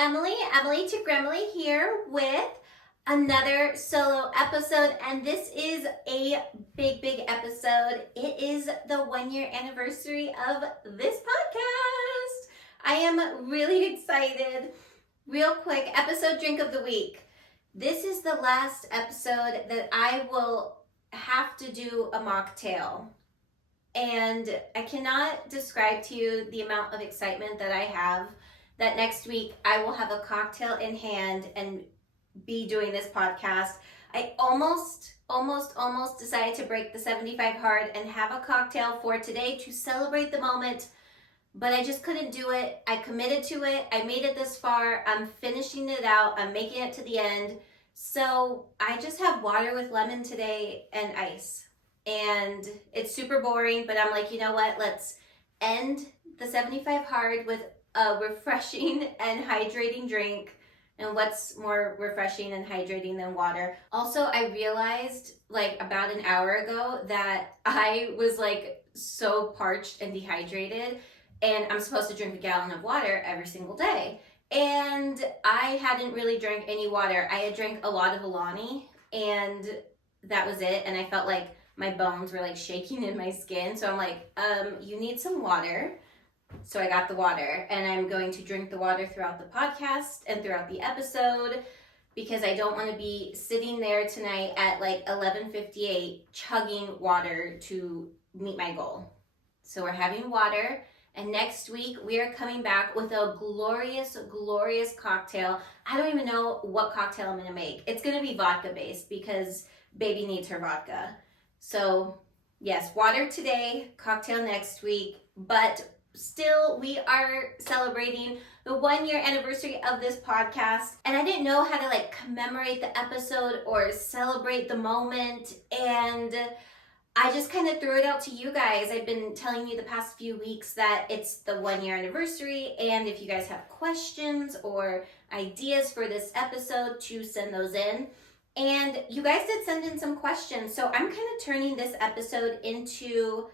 Emily to Gremily here with another solo episode, and this is a big episode. It is the 1 year anniversary of this podcast. I am really excited. Real quick, episode drink of the week. This is the last episode that I will have to do a mocktail. And I cannot describe to you the amount of excitement that I have that next week I will have a cocktail in hand and be doing this podcast. I almost decided to break the 75 hard and have a cocktail for today to celebrate the moment, but I just couldn't do it. I committed to it. I made it this far. I'm finishing it out. I'm making it to the end. So I just have water with lemon today and ice. And it's super boring, but I'm like, you know what? Let's end the 75 hard with a refreshing and hydrating drink. And what's more refreshing and hydrating than water? Also, I realized like about an hour ago that I was like so parched and dehydrated, and I'm supposed to drink a gallon of water every single day. And I hadn't really drank any water. I had drank a lot of Alani, and that was it. And I felt like my bones were like shaking in my skin. So I'm like, you need some water. So I got the water, and I'm going to drink the water throughout the podcast and throughout the episode because I don't want to be sitting there tonight at like 11:58 chugging water to meet my goal. So we're having water, and next week we are coming back with a glorious cocktail. I don't even know what cocktail I'm going to make. It's going to be vodka based because baby needs her vodka. So yes, water today, cocktail next week, but still we are celebrating the 1 year anniversary of this podcast, and I didn't know how to like commemorate the episode or celebrate the moment, and I just kind of threw it out to you guys. I've been telling you the past few weeks that it's the 1 year anniversary, and if you guys have questions or ideas for this episode, to send those in. And you guys did send in some questions, so I'm kind of turning this episode into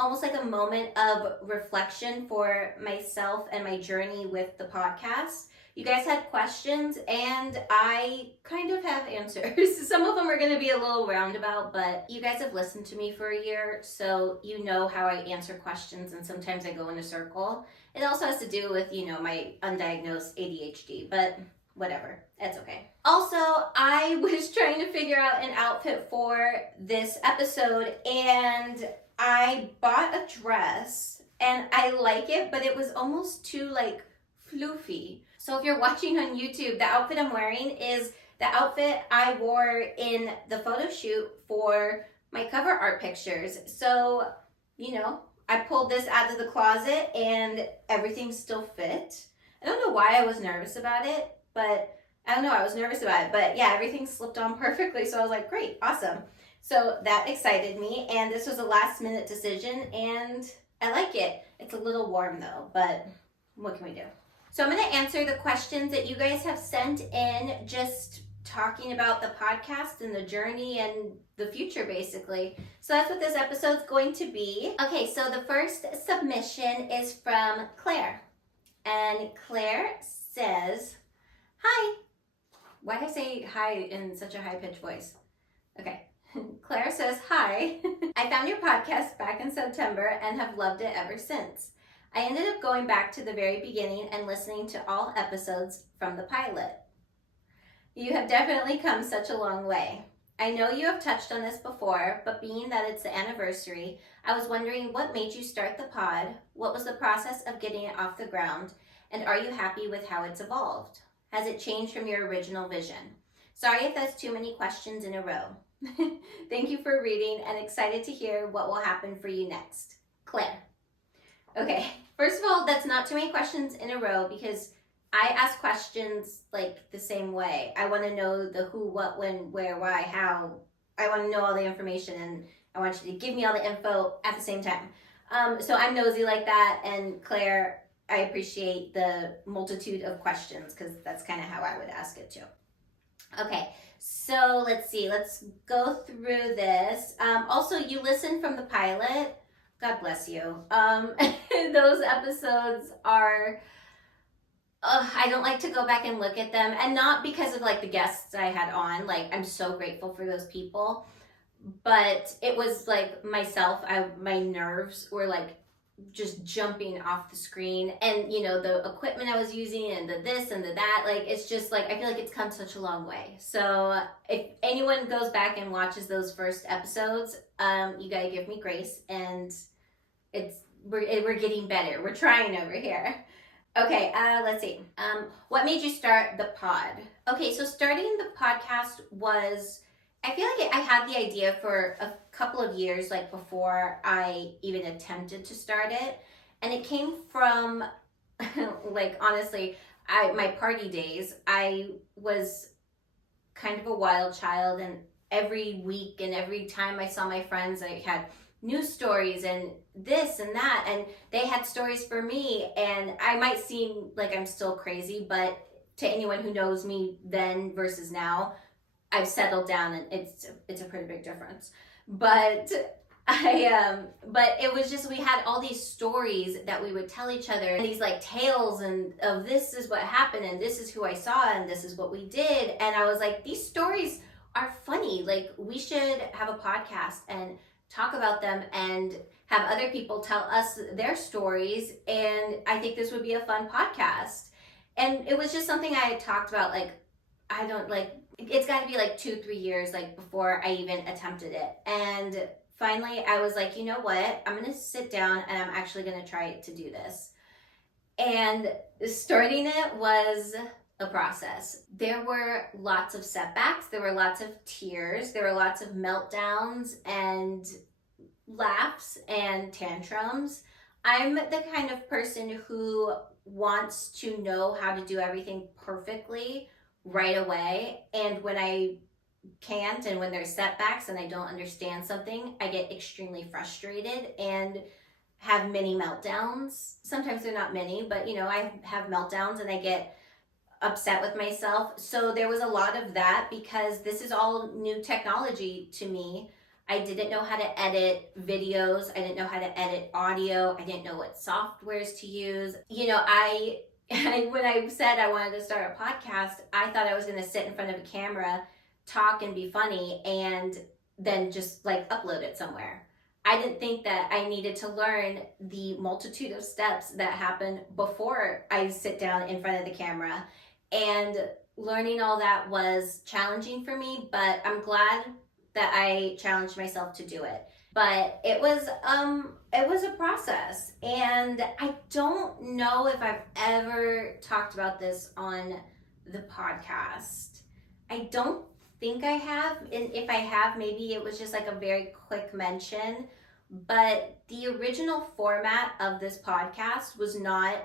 almost like a moment of reflection for myself and my journey with the podcast. You guys had questions, and I kind of have answers. Some of them are going to be a little roundabout, but you guys have listened to me for a year, so you know how I answer questions, and sometimes I go in a circle. It also has to do with, my undiagnosed ADHD, but whatever, it's okay. Also, I was trying to figure out an outfit for this episode, and I bought a dress, and I like it, but it was almost too like floofy. So if you're watching on YouTube, the outfit I'm wearing is the outfit I wore in the photo shoot for my cover art pictures. So, I pulled this out of the closet and everything still fit. I don't know why I was nervous about it, but yeah, everything slipped on perfectly. So I was like, great, awesome. So that excited me, and this was a last minute decision, and I like it. It's a little warm though, but what can we do? So I'm going to answer the questions that you guys have sent in, just talking about the podcast and the journey and the future basically. So that's what this episode's going to be. Okay, so the first submission is from Claire. And Claire says, hi. Why did I say hi in such a high-pitched voice? Okay. Claire says, hi. I found your podcast back in September and have loved it ever since. I ended up going back to the very beginning and listening to all episodes from the pilot. You have definitely come such a long way. I know you have touched on this before, but being that it's the anniversary, I was wondering what made you start the pod, what was the process of getting it off the ground, and are you happy with how it's evolved? Has it changed from your original vision? Sorry if that's too many questions in a row. Thank you for reading, and excited to hear what will happen for you next. Claire. Okay, first of all, that's not too many questions in a row because I ask questions like the same way. I want to know the who, what, when, where, why, how. I want to know all the information, and I want you to give me all the info at the same time. So I'm nosy like that, and Claire, I appreciate the multitude of questions because that's kind of how I would ask it too. Okay, so let's see. Let's go through this. Also, you listened from the pilot. God bless you. Those episodes are I don't like to go back and look at them, and not because of like the guests I had on. Like, I'm so grateful for those people, but it was like myself. My nerves were like just jumping off the screen, and the equipment I was using, and the this and the that. Like, it's just like I feel like it's come such a long way. So if anyone goes back and watches those first episodes, you gotta give me grace, and we're getting better. We're trying over here. Okay, let's see. What made you start the pod? Okay, so starting the podcast was, I feel like I had the idea for a couple of years, like before I even attempted to start it. And it came from, like, honestly, my party days. I was kind of a wild child, and every week and every time I saw my friends, I had news stories and this and that, and they had stories for me, and I might seem like I'm still crazy, but to anyone who knows me then versus now, I've settled down, and it's a pretty big difference. But but it was just, we had all these stories that we would tell each other, and these like tales, and of this is what happened, and this is who I saw, and this is what we did. And I was like, these stories are funny. Like, we should have a podcast and talk about them and have other people tell us their stories. And I think this would be a fun podcast. And it was just something I had talked about, like, I don't like, it's got to be like 2-3 years, like, before I even attempted it. And finally I was like, you know what, I'm gonna sit down and I'm actually gonna try to do this. And starting it was a process. There were lots of setbacks, there were lots of tears, there were lots of meltdowns and laughs and tantrums. I'm the kind of person who wants to know how to do everything perfectly right away. And when I can't, and when there's setbacks and I don't understand something, I get extremely frustrated and have many meltdowns. Sometimes they're not many, but I have meltdowns and I get upset with myself. So there was a lot of that because this is all new technology to me. I didn't know how to edit videos. I didn't know how to edit audio. I didn't know what softwares to use. When I said I wanted to start a podcast, I thought I was going to sit in front of a camera, talk and be funny, and then just like upload it somewhere. I didn't think that I needed to learn the multitude of steps that happen before I sit down in front of the camera. And learning all that was challenging for me, but I'm glad that I challenged myself to do it. But it was a process, and I don't know if I've ever talked about this on the podcast. I don't think I have, and if I have, maybe it was just like a very quick mention. But the original format of this podcast was not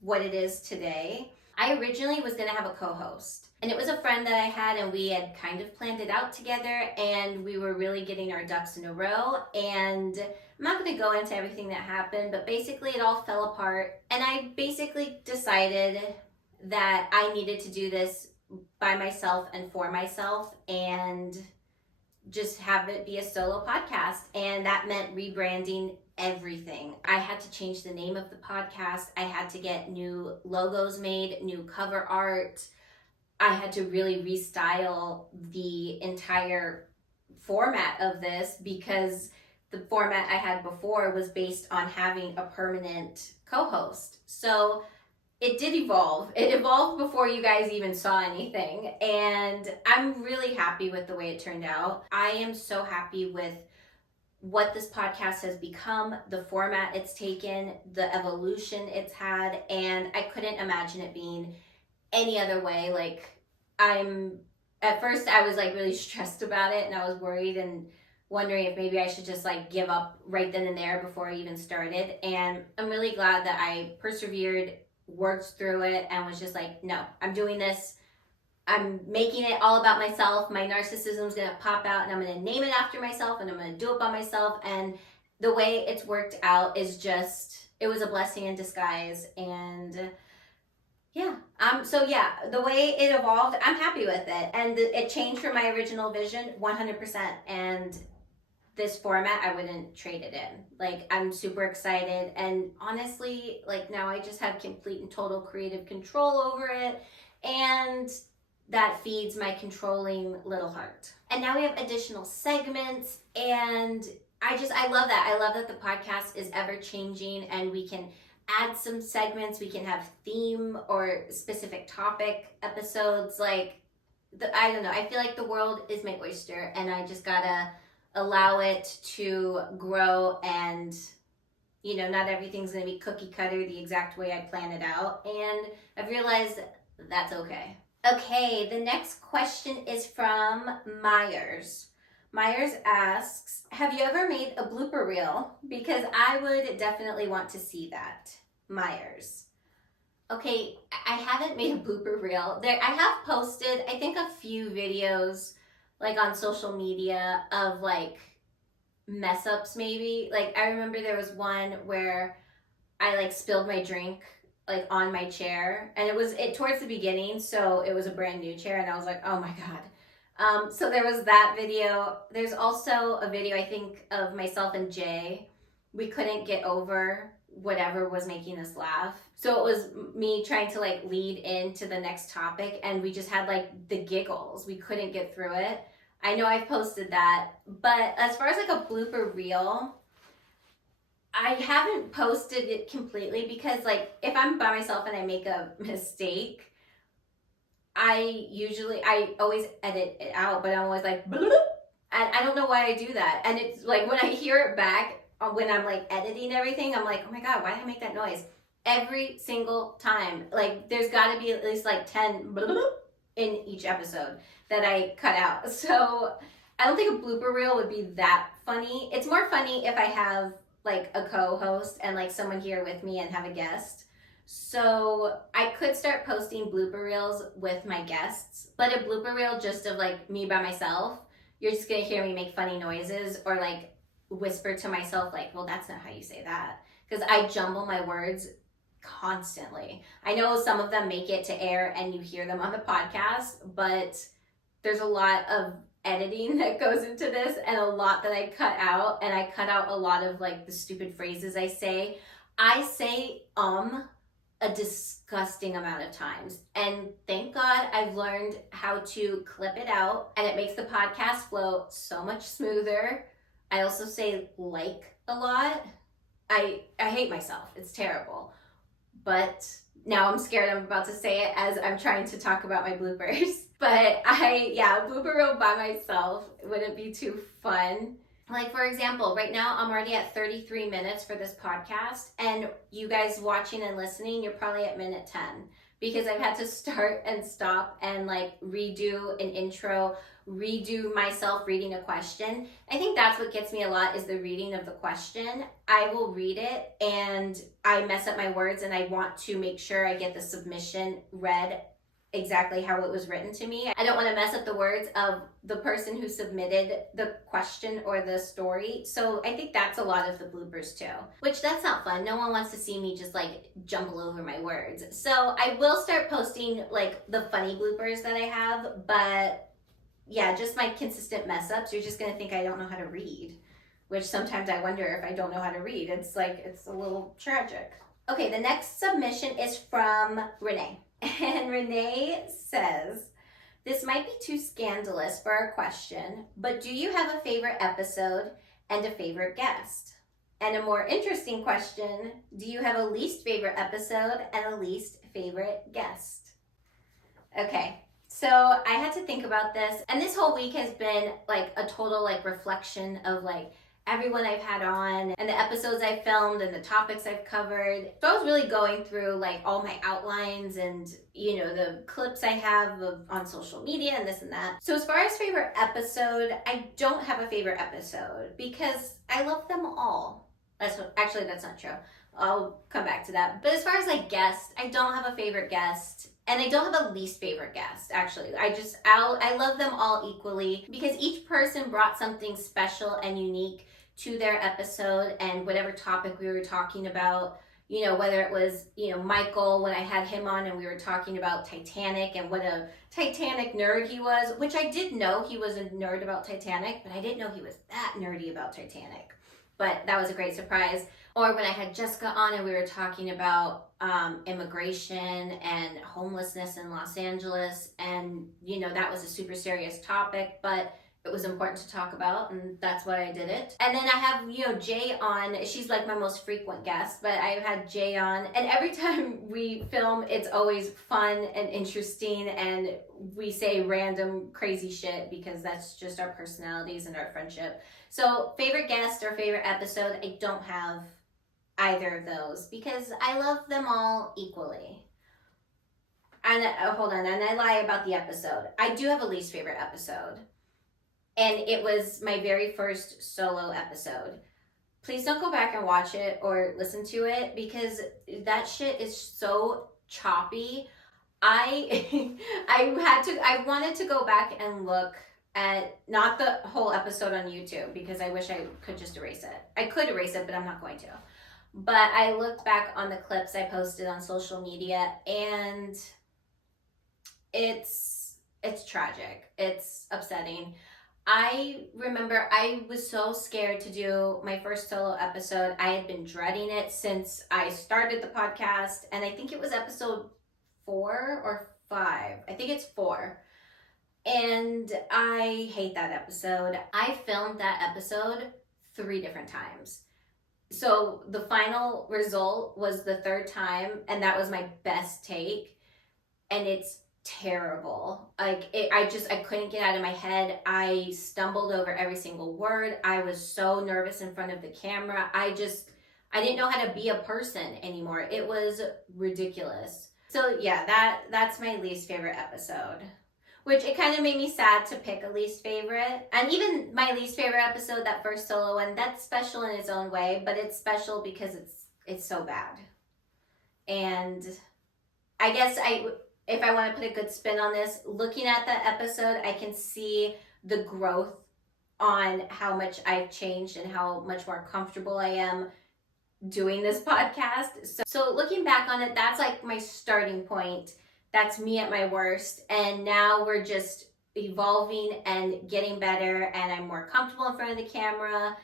what it is today. I originally was going to have a co-host, and it was a friend that I had, and we had kind of planned it out together, and we were really getting our ducks in a row. And I'm not going to go into everything that happened, but basically it all fell apart, and I basically decided that I needed to do this by myself and for myself, and just have it be a solo podcast. And that meant rebranding everything. I had to change the name of the podcast. I had to get new logos made, new cover art. I had to really restyle the entire format of this, because the format I had before was based on having a permanent co-host. So it did evolve. It evolved before you guys even saw anything. And I'm really happy with the way it turned out. I am so happy with what this podcast has become, the format it's taken, the evolution it's had, and I couldn't imagine it being any other way. Like, at first I was like really stressed about it, and I was worried and wondering if maybe I should just like give up right then and there before I even started. And I'm really glad that I persevered, worked through it, and was just like, no, I'm doing this. I'm making it all about myself. My narcissism is going to pop out, and I'm going to name it after myself, and I'm going to do it by myself. And the way it's worked out is just, it was a blessing in disguise. And yeah, the way it evolved, I'm happy with it. And it changed from my original vision 100%. And this format, I wouldn't trade it in. Like, I'm super excited, and honestly, like, now I just have complete and total creative control over it, and that feeds my controlling little heart. And now we have additional segments, and I love that. I love that the podcast is ever changing, and we can add some segments. We can have theme or specific topic episodes. Like, I don't know. I feel like the world is my oyster, and I just gotta allow it to grow, and not everything's gonna be cookie cutter the exact way I plan it out, and I've realized that's okay. Okay, the next question is from Myers. Myers asks, have you ever made a blooper reel? Because I would definitely want to see that. Myers. Okay, I haven't made a blooper reel. I have posted, I think, a few videos like on social media of like mess ups maybe. Like, I remember there was one where I like spilled my drink like on my chair, and it was towards the beginning, so it was a brand new chair, and I was like, oh my god. So there was that video. There's also a video, I think, of myself and Jay. We couldn't get over whatever was making us laugh, so it was me trying to like lead into the next topic, and we just had like the giggles. We couldn't get through it. I know I've posted that, but as far as like a blooper reel, I haven't posted it completely, because like if I'm by myself and I make a mistake, I always edit it out, but I'm always like bloop, and I don't know why I do that. And it's like when I hear it back when I'm like editing everything, I'm like, oh my god, why did I make that noise? Every single time. Like, there's got to be at least like 10 bloop in each episode that I cut out. So I don't think a blooper reel would be that funny. It's more funny if I have like a co-host and like someone here with me and have a guest. So I could start posting blooper reels with my guests, but a blooper reel just of like me by myself, you're just gonna hear me make funny noises or like whisper to myself like, well, that's not how you say that, because I jumble my words constantly. I know some of them make it to air and you hear them on the podcast, but there's a lot of editing that goes into this, and a lot that I cut out, and I cut out a lot of like the stupid phrases I say. I say a disgusting amount of times, and thank God I've learned how to clip it out, and it makes the podcast flow so much smoother. I also say like a lot. I hate myself. It's terrible. But now I'm scared I'm about to say it as I'm trying to talk about my bloopers. But blooper reel by myself wouldn't be too fun. Like, for example, right now I'm already at 33 minutes for this podcast, and you guys watching and listening, you're probably at minute 10, because I've had to start and stop and like redo an intro, redo myself reading a question. I think that's what gets me a lot, is the reading of the question. I will read it and I mess up my words, and I want to make sure I get the submission read exactly how it was written to me. I don't want to mess up the words of the person who submitted the question or the story. So I think that's a lot of the bloopers too, which that's not fun. No one wants to see me just like jumble over my words. So I will start posting like the funny bloopers that I have, but yeah, just my consistent mess ups. You're just going to think I don't know how to read, which sometimes I wonder if I don't know how to read. It's like, it's a little tragic. Okay, the next submission is from Renee. And Renee says, this might be too scandalous for our question, but do you have a favorite episode and a favorite guest? And a more interesting question, do you have a least favorite episode and a least favorite guest? Okay, so I had to think about this, and this whole week has been like a total like reflection of like everyone I've had on and the episodes I've filmed and the topics I've covered. So I was really going through like all my outlines and, you know, the clips I have on social media and this and that. So as far as favorite episode, I don't have a favorite episode because I love them all. That's not true. I'll come back to that. But as far as like guest, I don't have a favorite guest. And I don't have a least favorite guest, actually. I love them all equally because each person brought something special and unique to their episode, and whatever topic we were talking about, whether it was, Michael when I had him on and we were talking about Titanic and what a Titanic nerd he was, which I did know he was a nerd about Titanic, but I didn't know he was that nerdy about Titanic. But that was a great surprise. Or when I had Jessica on and we were talking about immigration and homelessness in Los Angeles, and that was a super serious topic, but it was important to talk about, and that's why I did it. And then I have, Jay on. She's like my most frequent guest, but I've had Jay on, and every time we film, it's always fun and interesting, and we say random crazy shit because that's just our personalities and our friendship. So favorite guest or favorite episode, I don't have either of those because I love them all equally. And hold on, and I lie about the episode. I do have a least favorite episode. And it was my very first solo episode. Please don't go back and watch it or listen to it because that shit is so choppy. I wanted to go back and look at not the whole episode on YouTube because I wish I could just erase it. I could erase it, but I'm not going to. But I looked back on the clips I posted on social media, and it's tragic. It's upsetting. I remember I was so scared to do my first solo episode. I had been dreading it since I started the podcast, and I think it was episode 4 or 5. I think it's 4. And I hate that episode. I filmed that episode 3 different times. So the final result was the 3rd time, and that was my best take, and it's terrible. Like I couldn't get out of my head. I stumbled over every single word. I was so nervous in front of the camera. I didn't know how to be a person anymore. It was ridiculous. So yeah, that's my least favorite episode, which it kind of made me sad to pick a least favorite. And even my least favorite episode, that first solo one, that's special in its own way, but it's special because it's so bad. And I guess if I want to put a good spin on this, looking at that episode, I can see the growth on how much I've changed and how much more comfortable I am doing this podcast. So looking back on it, that's like my starting point. That's me at my worst. And now we're just evolving and getting better, and I'm more comfortable in front of the camera,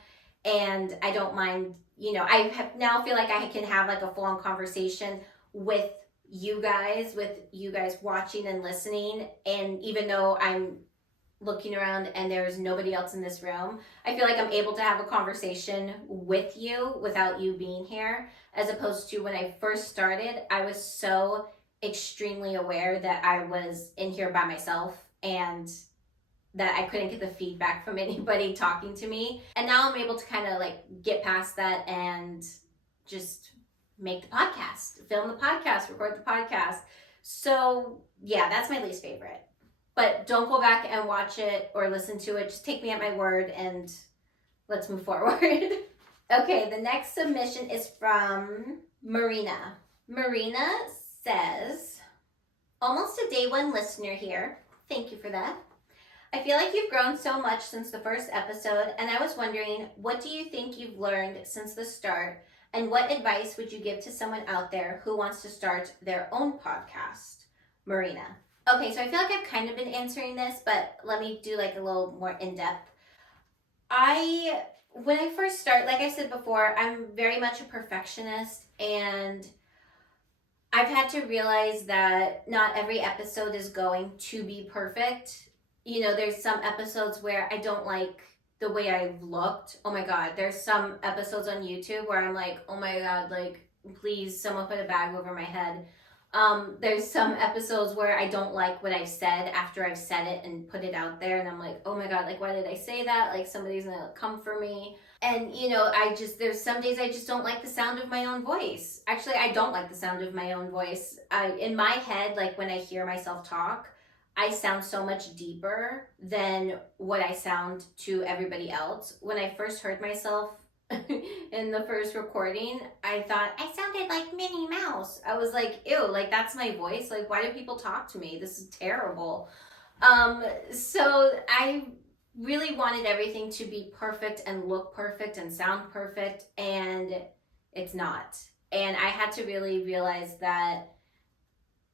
and I don't mind, now feel like I can have like a full-on conversation with you guys watching and listening. And even though I'm looking around and there's nobody else in this room, I feel like I'm able to have a conversation with you without you being here, as opposed to when I first started, I was so extremely aware that I was in here by myself and that I couldn't get the feedback from anybody talking to me. And now I'm able to kind of like get past that and just make the podcast, film the podcast, record the podcast. So yeah, that's my least favorite. But don't go back and watch it or listen to it. Just take me at my word and let's move forward. Okay, the next submission is from Marina. Marina says, almost a day 1 listener here. Thank you for that. I feel like you've grown so much since the first episode, and I was wondering, what do you think you've learned since the start? And what advice would you give to someone out there who wants to start their own podcast? Marina. Okay, so I feel like I've kind of been answering this, but let me do like a little more in-depth. When I first start, like I said before, I'm very much a perfectionist, and I've had to realize that not every episode is going to be perfect. There's some episodes where I don't like the way I've looked. Oh my God, there's some episodes on YouTube where I'm like, oh my God, like, please, someone put a bag over my head. There's some episodes where I don't like what I've said after I've said it and put it out there, and I'm like, oh my God, like, why did I say that? Like, somebody's gonna come for me. And, there's some days I just don't like the sound of my own voice. Actually, I don't like the sound of my own voice. In my head, like, when I hear myself talk, I sound so much deeper than what I sound to everybody else. When I first heard myself in the first recording, I thought I sounded like Minnie Mouse. I was like, ew, like, that's my voice? Like, why do people talk to me? This is terrible. So I really wanted everything to be perfect and look perfect and sound perfect, and it's not. And I had to really realize that,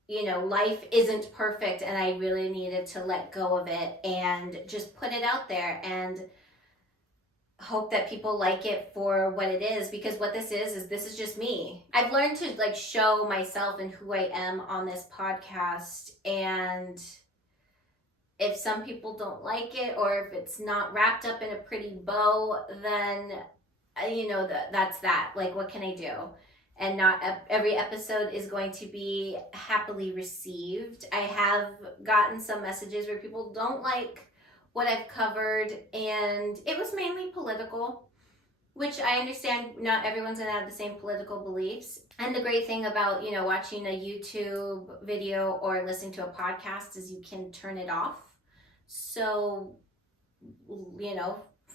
life isn't perfect, and I really needed to let go of it and just put it out there and hope that people like it for what it is, because what this is just me. I've learned to like show myself and who I am on this podcast, and if some people don't like it, or if it's not wrapped up in a pretty bow, then that's that. Like, what can I do? And not every episode is going to be happily received. I have gotten some messages where people don't like what I've covered, and it was mainly political, which I understand not everyone's gonna have the same political beliefs. And the great thing about, watching a YouTube video or listening to a podcast is you can turn it off. So,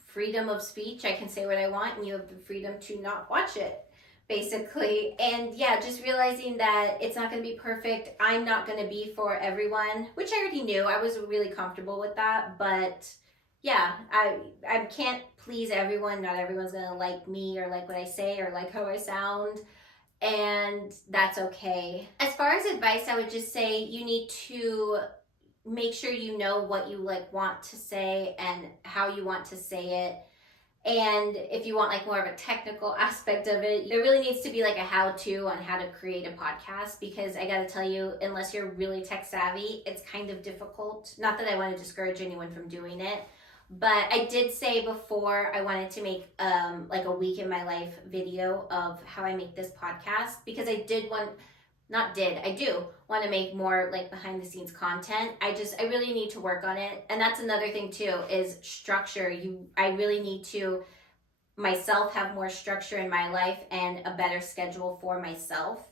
freedom of speech, I can say what I want, and you have the freedom to not watch it, basically. And yeah, just realizing that it's not going to be perfect. I'm not going to be for everyone, which I already knew. I was really comfortable with that. But yeah, I can't please everyone. Not everyone's going to like me or like what I say or like how I sound. And that's okay. As far as advice, I would just say you need to make sure you know what you want to say and how you want to say it. And if you want like more of a technical aspect of it, there really needs to be like a how-to on how to create a podcast, because I gotta tell you, unless you're really tech savvy, it's kind of difficult. Not that I want to discourage anyone from doing it, but I did say before I wanted to make like a week in my life video of how I make this podcast, because I do want to make more like behind the scenes content. I really need to work on it. And that's another thing too, is structure. I really need to myself have more structure in my life and a better schedule for myself.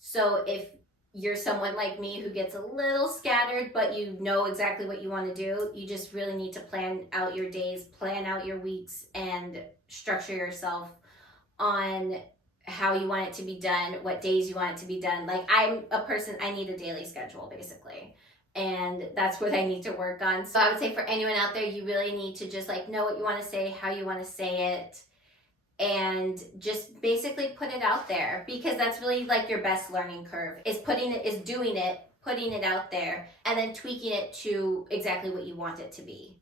So if you're someone like me who gets a little scattered, but you know exactly what you want to do, you just really need to plan out your days, plan out your weeks, and structure yourself on how you want it to be done, what days you want it to be done. Like, I'm a person, I need a daily schedule, basically. And that's what I need to work on. So I would say for anyone out there, you really need to just like know what you want to say, how you want to say it, and just basically put it out there, because that's really like your best learning curve, is putting it out there, and then tweaking it to exactly what you want it to be.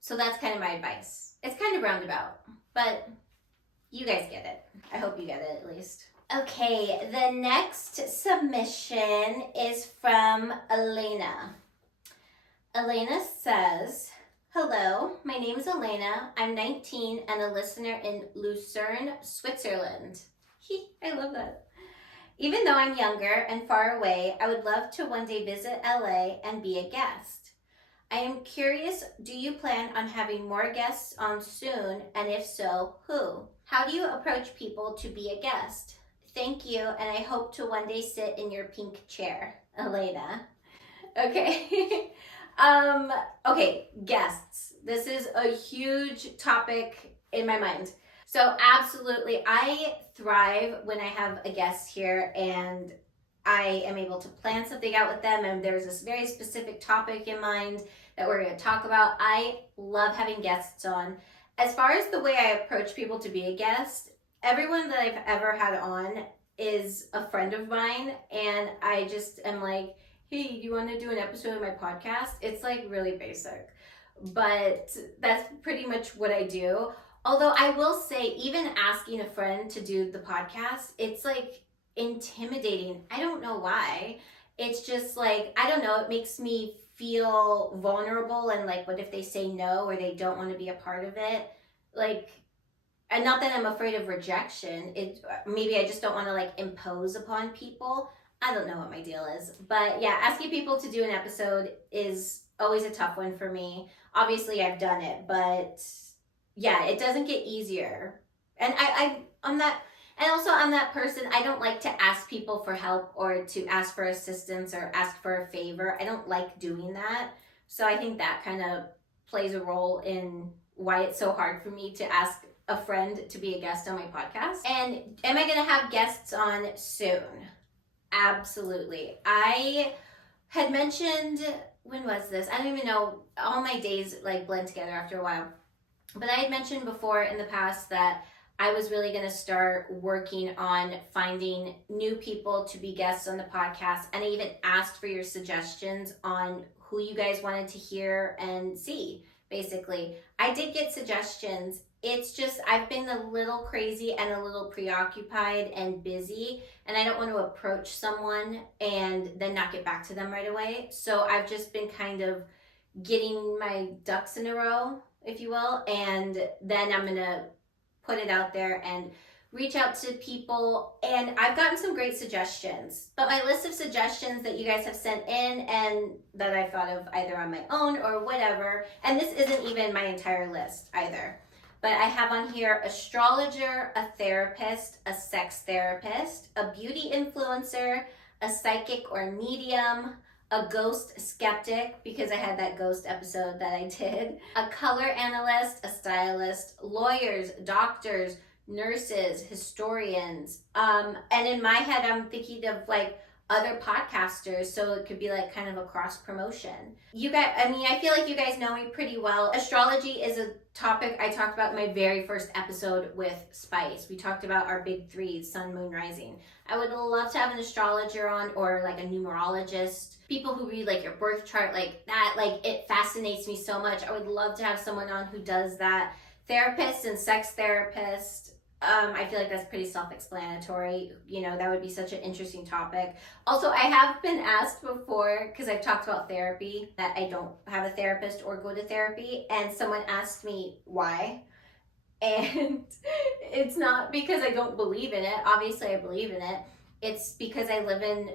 So that's kind of my advice. It's kind of roundabout, but you guys get it. I hope you get it at least. Okay, the next submission is from Elena. Elena says, "Hello, my name is Elena. I'm 19 and a listener in Lucerne, Switzerland." I love that. "Even though I'm younger and far away, I would love to one day visit LA and be a guest. I am curious, do you plan on having more guests on soon? And if so, who? How do you approach people to be a guest? Thank you, and I hope to one day sit in your pink chair." Elena. Okay. Okay, guests. This is a huge topic in my mind. So absolutely, I thrive when I have a guest here and I am able to plan something out with them, and there's this very specific topic in mind that we're going to talk about. I love having guests on. As far as the way I approach people to be a guest, everyone that I've ever had on is a friend of mine, and I just am like, "Hey, you want to do an episode of my podcast?" It's like really basic, but that's pretty much what I do. Although I will say, even asking a friend to do the podcast, it's like intimidating. I don't know why. It's just like, I don't know, it makes me feel vulnerable, and like, what if they say no or they don't want to be a part of it? Like, and not that I'm afraid of rejection, maybe I just don't want to like impose upon people. I don't know what my deal is, but yeah, asking people to do an episode is always a tough one for me. Obviously I've done it, but yeah, it doesn't get easier. And I'm that person. I don't like to ask people for help or to ask for assistance or ask for a favor. I don't like doing that. So I think that kind of plays a role in why it's so hard for me to ask a friend to be a guest on my podcast. And am I going to have guests on soon? Absolutely. I had mentioned, when was this? I don't even know. All my days like blend together after a while. But I had mentioned before in the past that I was really going to start working on finding new people to be guests on the podcast. And I even asked for your suggestions on who you guys wanted to hear and see, basically. I did get suggestions. It's just I've been a little crazy and a little preoccupied and busy, and I don't want to approach someone and then not get back to them right away. So I've just been kind of getting my ducks in a row, if you will, and then I'm going to put it out there and reach out to people. And I've gotten some great suggestions, but my list of suggestions that you guys have sent in and that I've thought of either on my own or whatever, and this isn't even my entire list either, but I have on here astrologer, a therapist, a sex therapist, a beauty influencer, a psychic or medium, a ghost skeptic, because I had that ghost episode that I did, a color analyst, a stylist, lawyers, doctors, nurses, historians. And in my head, I'm thinking of like other podcasters, so it could be like kind of a cross promotion. You guys, I mean, I feel like you guys know me pretty well. Astrology is a topic I talked about in my very first episode with Spice. We talked about our big threes, sun, moon, rising. I would love to have an astrologer on, or like a numerologist, people who read like your birth chart, like that. Like, it fascinates me so much. I would love to have someone on who does that. Therapist and sex therapist. I feel like that's pretty self-explanatory. You know, that would be such an interesting topic. Also, I have been asked before, because I've talked about therapy, that I don't have a therapist or go to therapy, and someone asked me why. And it's not because I don't believe in it. Obviously, I believe in it. It's because I live in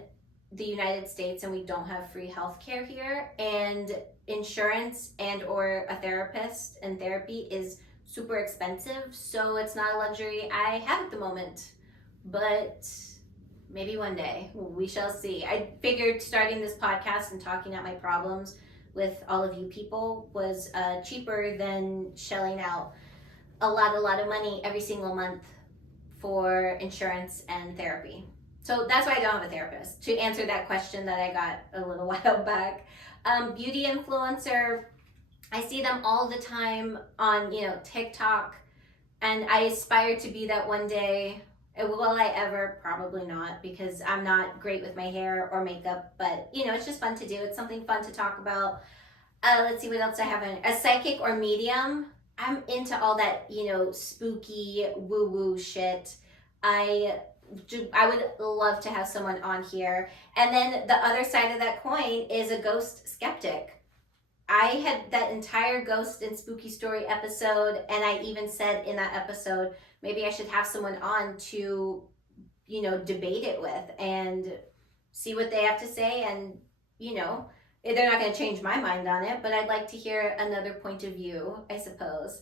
the United States and we don't have free healthcare here, and insurance and or a therapist and therapy is super expensive, so it's not a luxury I have at the moment, but maybe one day, we shall see. I figured starting this podcast and talking out my problems with all of you people was cheaper than shelling out a lot of money every single month for insurance and therapy. So that's why I don't have a therapist, to answer that question that I got a little while back. Beauty influencer, I see them all the time on, TikTok, and I aspire to be that one day. Will I ever? Probably not, because I'm not great with my hair or makeup, but it's just fun to do. It's something fun to talk about. Let's see what else I have in. A psychic or medium. I'm into all that, spooky woo-woo shit. I would love to have someone on here. And then the other side of that coin is a ghost skeptic. I had that entire ghost and spooky story episode, and I even said in that episode, maybe I should have someone on to, debate it with and see what they have to say. And, they're not going to change my mind on it, but I'd like to hear another point of view, I suppose.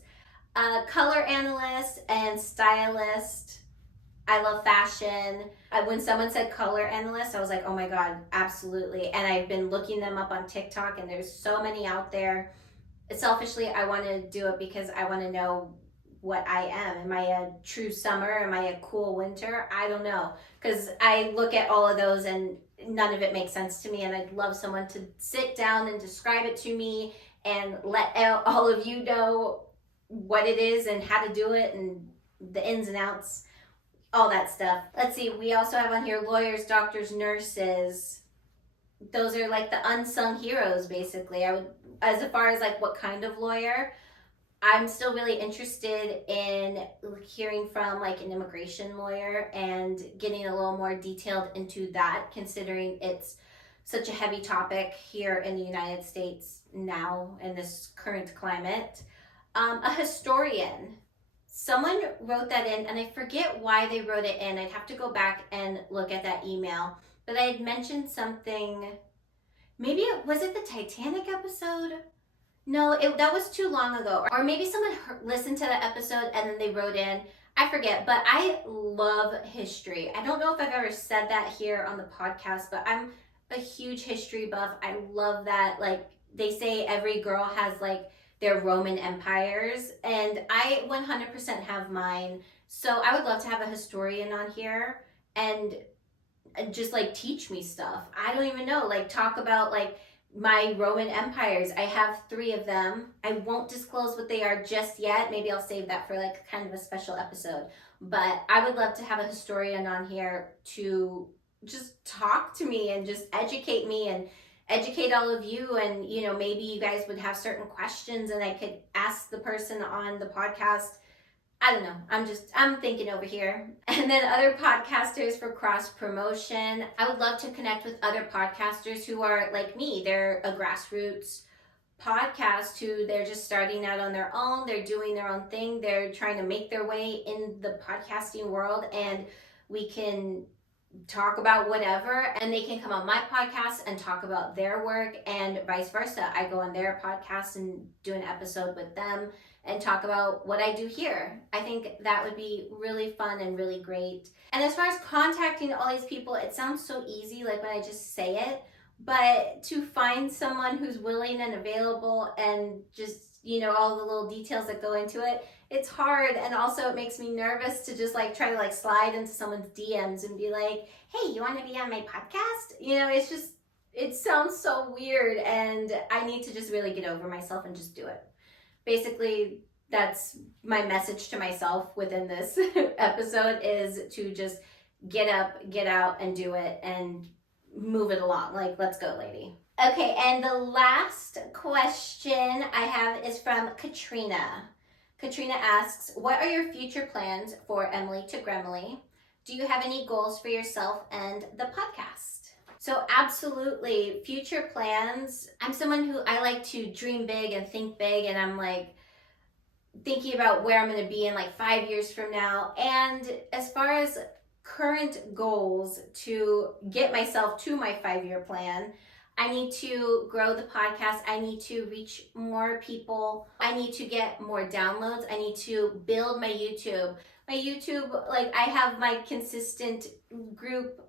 Color analyst and stylist. I love fashion. When someone said color analyst, I was like, oh my God, absolutely. And I've been looking them up on TikTok, and there's so many out there. Selfishly, I want to do it because I want to know what I am. Am I a true summer? Am I a cool winter? I don't know. Because I look at all of those and none of it makes sense to me. And I'd love someone to sit down and describe it to me and let all of you know what it is and how to do it and the ins and outs. All that stuff. Let's see, we also have on here lawyers, doctors, nurses. Those are like the unsung heroes, basically. As far as like what kind of lawyer, I'm still really interested in hearing from like an immigration lawyer and getting a little more detailed into that, considering it's such a heavy topic here in the United States now in this current climate. A historian. Someone wrote that in, and I forget why they wrote it in. I'd have to go back and look at that email. But I had mentioned something, maybe was it the Titanic episode? No, that was too long ago. Or maybe someone listened to that episode and then they wrote in. I forget, but I love history. I don't know if I've ever said that here on the podcast, but I'm a huge history buff. I love that. Like, they say every girl has like their Roman empires, and I 100% have mine. So I would love to have a historian on here and just like teach me stuff. I don't even know, like talk about like my Roman empires. I have 3 of them. I won't disclose what they are just yet. Maybe I'll save that for like kind of a special episode. But I would love to have a historian on here to just talk to me and just educate me and educate all of you. And, you know, maybe you guys would have certain questions and I could ask the person on the podcast. I don't know. I'm thinking over here. And then other podcasters for cross promotion. I would love to connect with other podcasters who are like me. They're a grassroots podcast who they're just starting out on their own. They're doing their own thing. They're trying to make their way in the podcasting world, and we can talk about whatever, and they can come on my podcast and talk about their work, and vice versa. I go on their podcast and do an episode with them and talk about what I do here. I think that would be really fun and really great. And as far as contacting all these people, it sounds so easy, like when I just say it, but to find someone who's willing and available and just, you know, all the little details that go into it, it's hard. And also it makes me nervous to just like try to like slide into someone's DMs and be like, hey, you want to be on my podcast? You know, it's just, it sounds so weird, and I need to just really get over myself and just do it. Basically, that's my message to myself within this episode, is to just get up, get out, and do it, and move it along. Like, let's go, lady. Okay, and the last question I have is from Katrina. Katrina asks, what are your future plans for Emily to Gremily? Do you have any goals for yourself and the podcast? So absolutely, future plans. I'm someone who I like to dream big and think big, and I'm like thinking about where I'm going to be in like 5 years from now. And as far as current goals to get myself to my 5-year plan, I need to grow the podcast. I need to reach more people. I need to get more downloads. I need to build my YouTube. My YouTube, like I have my consistent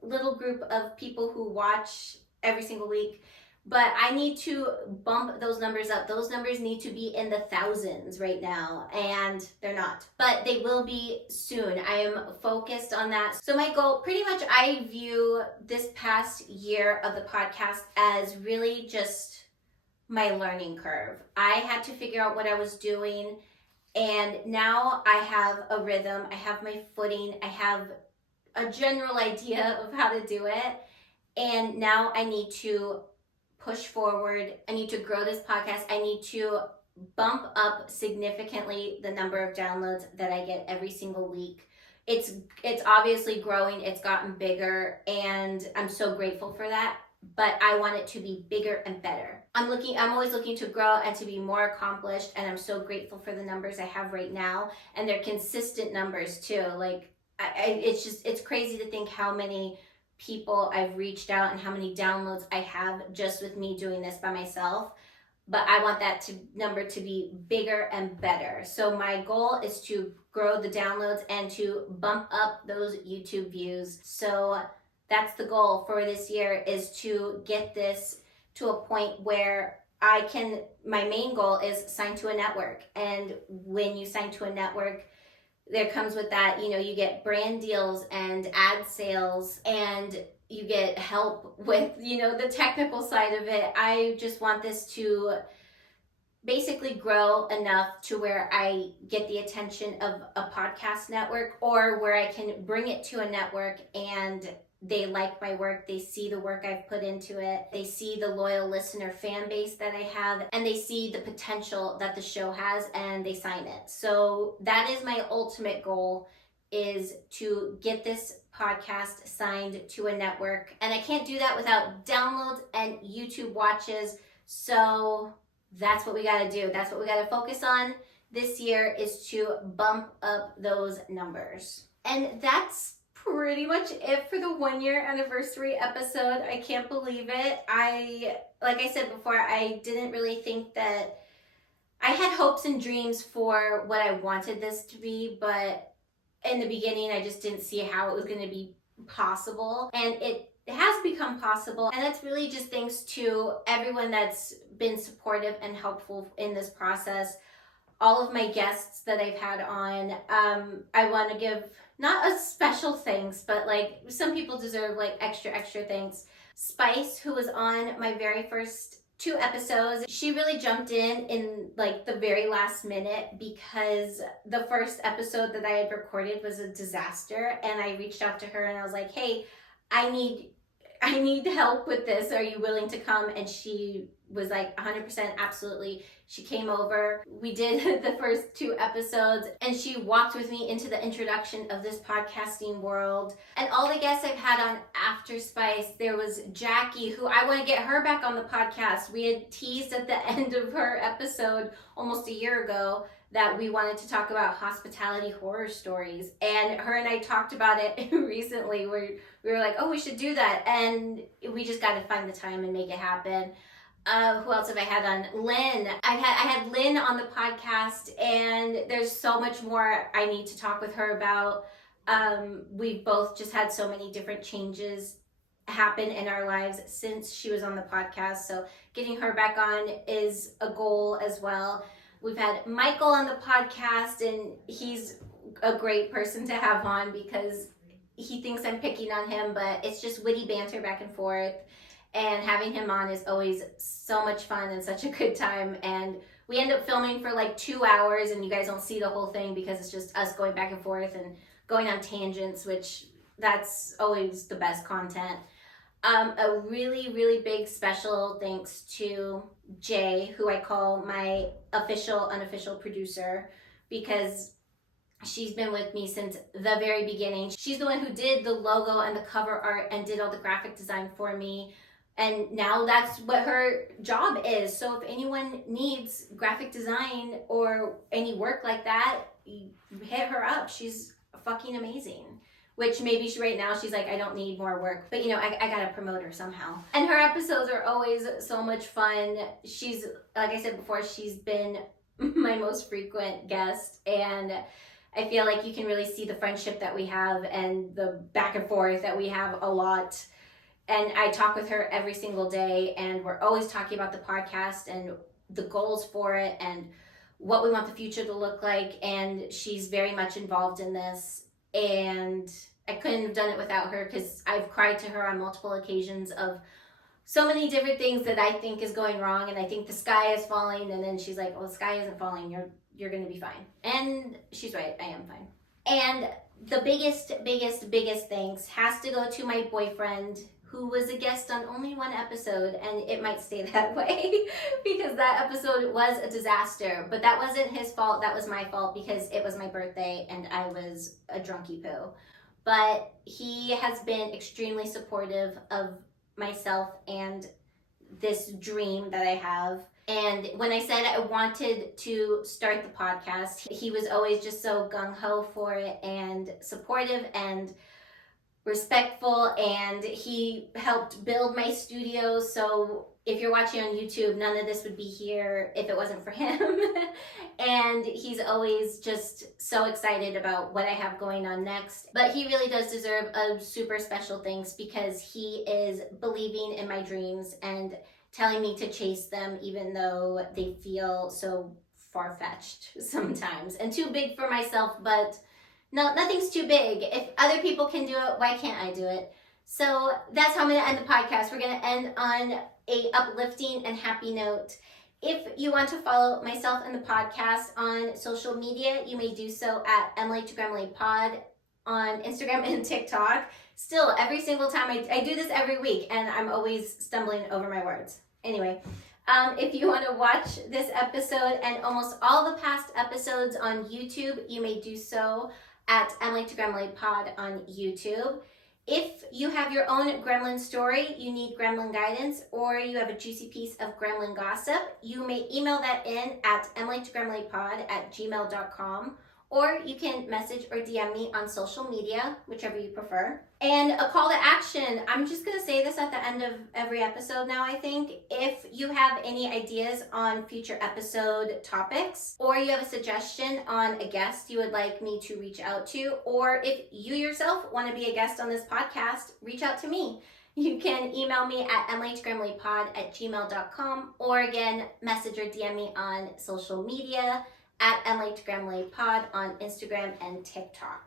little group of people who watch every single week, but I need to bump those numbers up. Those numbers need to be in the thousands right now, and they're not, but they will be soon. I am focused on that. So my goal, pretty much, I view this past year of the podcast as really just my learning curve. I had to figure out what I was doing, and now I have a rhythm. I have my footing. I have a general idea of how to do it, and now I need to push forward. I need to grow this podcast. I need to bump up significantly the number of downloads that I get every single week. It's obviously growing. It's gotten bigger, and I'm so grateful for that. But I want it to be bigger and better. I'm always looking to grow and to be more accomplished, and I'm so grateful for the numbers I have right now, and they're consistent numbers too. Like it's crazy to think how many people I've reached out and how many downloads I have just with me doing this by myself. But I want that number to be bigger and better. So my goal is to grow the downloads and to bump up those YouTube views. So that's the goal for this year, is to get this to a point where my main goal is sign to a network. And when you sign to a network, there comes with that, you know, you get brand deals and ad sales, and you get help with, you know, the technical side of it. I just want this to basically grow enough to where I get the attention of a podcast network, or where I can bring it to a network and they like my work, they see the work I've put into it, they see the loyal listener fan base that I have, and they see the potential that the show has, and they sign it. So that is my ultimate goal, is to get this podcast signed to a network. And I can't do that without downloads and YouTube watches. So that's what we got to do. That's what we got to focus on this year, is to bump up those numbers. And that's pretty much it for the 1-year anniversary episode. I can't believe it. Like I said before, I didn't really think that I had hopes and dreams for what I wanted this to be, but in the beginning, I just didn't see how it was going to be possible. And it has become possible. And that's really just thanks to everyone that's been supportive and helpful in this process. All of my guests that I've had on, I want to give not a special thanks, but like some people deserve like extra thanks. Spice, who was on my very first 2 episodes. She really jumped in like the very last minute because the first episode that I had recorded was a disaster, and I reached out to her and I was like, hey, I need help with this. Are you willing to come? And she was like 100% absolutely. She came over. We did the first 2 episodes, and she walked with me into the introduction of this podcasting world. And all the guests I've had on After Spice, there was Jackie, who I want to get her back on the podcast. We had teased at the end of her episode almost a year ago that we wanted to talk about hospitality horror stories. And her and I talked about it recently where we were like, oh, we should do that. And we just got to find the time and make it happen. Who else have I had on? Lynn. I had Lynn on the podcast, and there's so much more I need to talk with her about. We've both just had so many different changes happen in our lives since she was on the podcast. So getting her back on is a goal as well. We've had Michael on the podcast, and he's a great person to have on because he thinks I'm picking on him, but it's just witty banter back and forth. And having him on is always so much fun and such a good time. And we end up filming for like 2 hours, and you guys don't see the whole thing because it's just us going back and forth and going on tangents, which that's always the best content. A really, really big special thanks to Jay, who I call my official, unofficial producer, because she's been with me since the very beginning. She's the one who did the logo and the cover art and did all the graphic design for me. And now that's what her job is. So if anyone needs graphic design or any work like that, hit her up. She's fucking amazing. Which maybe right now she's like, I don't need more work. But you know, I gotta promote her somehow. And her episodes are always so much fun. She's, like I said before, she's been my most frequent guest. And I feel like you can really see the friendship that we have and the back and forth that we have a lot. And I talk with her every single day, and we're always talking about the podcast and the goals for it and what we want the future to look like. And she's very much involved in this. And I couldn't have done it without her, because I've cried to her on multiple occasions of so many different things that I think is going wrong. And I think the sky is falling. And then she's like, well, the sky isn't falling. You're going to be fine. And she's right. I am fine. And the biggest thanks has to go to my boyfriend, who was a guest on only 1 episode, and it might stay that way because that episode was a disaster. But that wasn't his fault, that was my fault, because it was my birthday and I was a drunky poo. But he has been extremely supportive of myself and this dream that I have. And when I said I wanted to start the podcast, he was always just so gung-ho for it and supportive and respectful, and he helped build my studio. So if you're watching on YouTube, none of this would be here if it wasn't for him. And he's always just so excited about what I have going on next. But he really does deserve a super special thanks, because he is believing in my dreams and telling me to chase them, even though they feel so far-fetched sometimes and too big for myself. But no, nothing's too big. If other people can do it, why can't I do it? So that's how I'm going to end the podcast. We're going to end on a uplifting and happy note. If you want to follow myself and the podcast on social media, you may do so at Emily to Gremily Pod on Instagram and TikTok. Still, every single time I do this every week, and I'm always stumbling over my words. Anyway, if you want to watch this episode and almost all the past episodes on YouTube, you may do so at Emily to Gremily Pod on YouTube. If you have your own gremlin story, you need gremlin guidance, or you have a juicy piece of gremlin gossip, you may email that in at emilytogremilypod@gmail.com, or you can message or DM me on social media, whichever you prefer. And a call to action. I'm just going to say this at the end of every episode now, I think. If you have any ideas on future episode topics, or you have a suggestion on a guest you would like me to reach out to, or if you yourself want to be a guest on this podcast, reach out to me. You can email me at emilytogremilypod@gmail.com, or again, message or DM me on social media at Emily to Gremily Pod on Instagram and TikTok.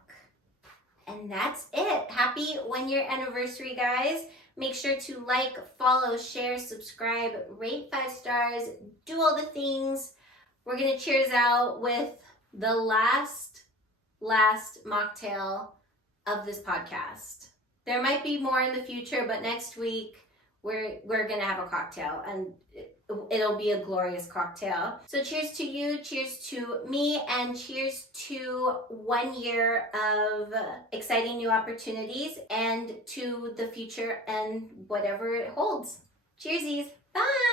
And that's it. Happy 1-year anniversary, guys. Make sure to like, follow, share, subscribe, rate 5 stars, do all the things. We're gonna cheers out with the last mocktail of this podcast. There might be more in the future, but next week we're gonna have a cocktail, and it'll be a glorious cocktail. So cheers to you, cheers to me, and cheers to 1 year of exciting new opportunities, and to the future and whatever it holds. Cheersies. Bye.